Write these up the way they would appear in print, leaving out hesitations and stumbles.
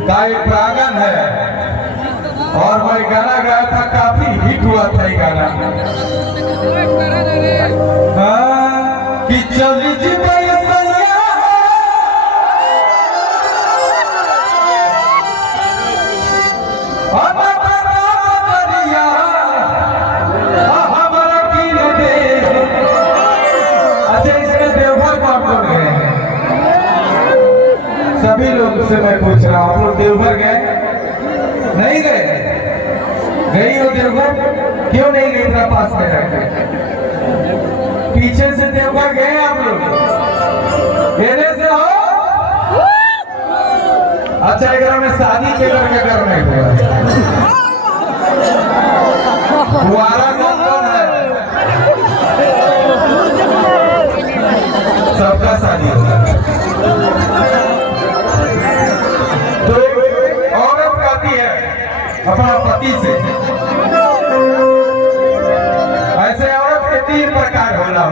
का एक प्रांगण है और मैं गाना गाया था, काफी हिट हुआ था ये गाना। कि चली जी सभी लोग से मैं पूछ रहा हूँ, आप लोग देवघर गए? नहीं गए? गई हो देवघर? क्यों नहीं गई? इतना पास में रखे पीछे से देवघर गए आप लोग? घेरे से हो? अच्छा, एक में शादी के करके करने हुआ कुआरा कौन है? सबका शादी होगा। तो औरत कहती है अपना पति से, ऐसे औरत के 3 प्रकार होला।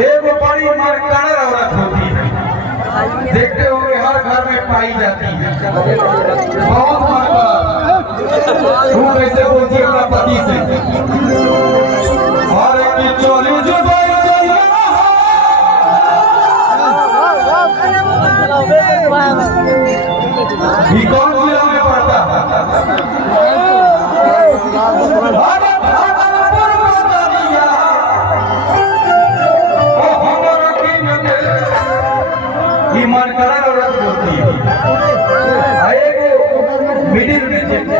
एक बड़ी मरकड़ औरत होती है, देखते होंगे हर घर में पाई जाती है, बहुत मरकड़। वो कैसे बोलती है अपना पति से? और एक चोली जो कौन जिला में पड़ता है?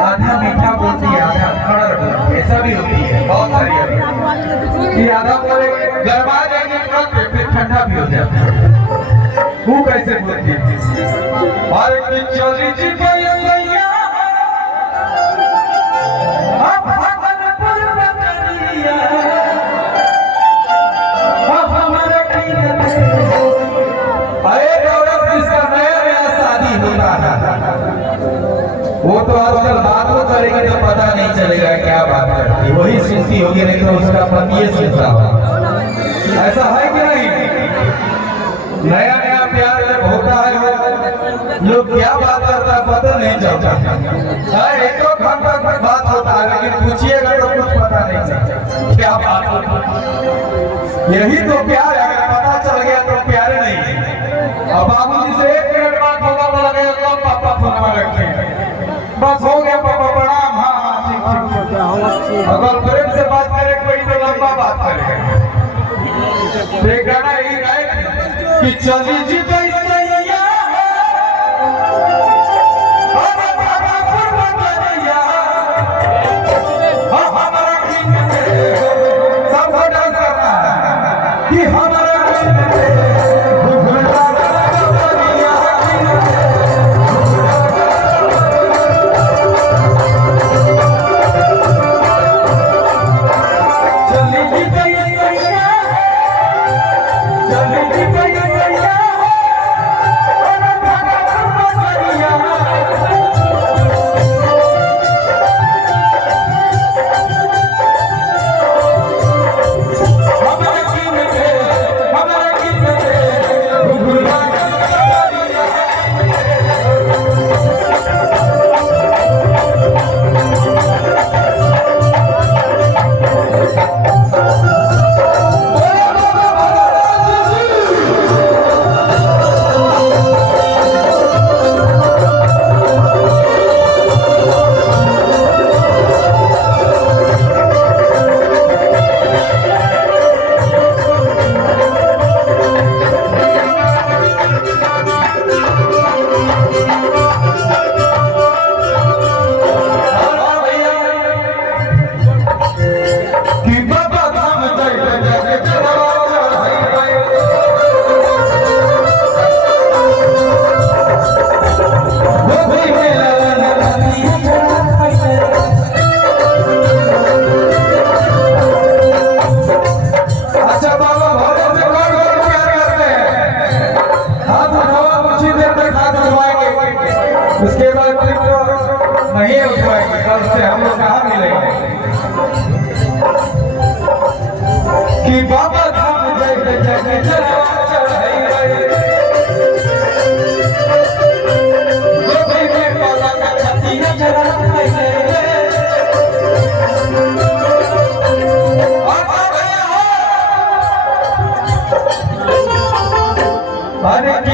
आधा मीठा बोलती है, आधा खड़ा बोलती है, ऐसा भी होती है, बहुत सारी होती है। आधा बोले गरमा जाएंगे तुरंत, फिर ठंडा भी हो जाता है। वो कैसे बोलती है? और चली जी वो तो आजकल बात तो करेगी तो पता नहीं चलेगा क्या बात करती, वही सुनती होगी, नहीं तो उसका पति सुनता होगा। ऐसा है कि नहीं? नया नया प्यार जब होता है लोग क्या बात करता है पता नहीं चलता। एक दो घंटा तक बात होता है, लेकिन पूछिएगा तो कुछ पता नहीं चलता क्या बात होता है। यही तो प्यार है, अगर पता चल गया तो प्यारे नहीं। अब बाबूजी से 1 मिनट बात होगा तो लगेगा तो पापा फोन रखे, बस हो गया पापा प्रणाम, हाँ ठीक। अगर प्रेम से बात करे कोई तो लंबा बात करेगा। गाना यही गाए कि चली जी सबको डांस करना है कि हमारा उसके बाद नहीं उठवाएंगे, कल से हम लोग कहाँ मिलेंगे कि बाबा धाम जय जय जय अरे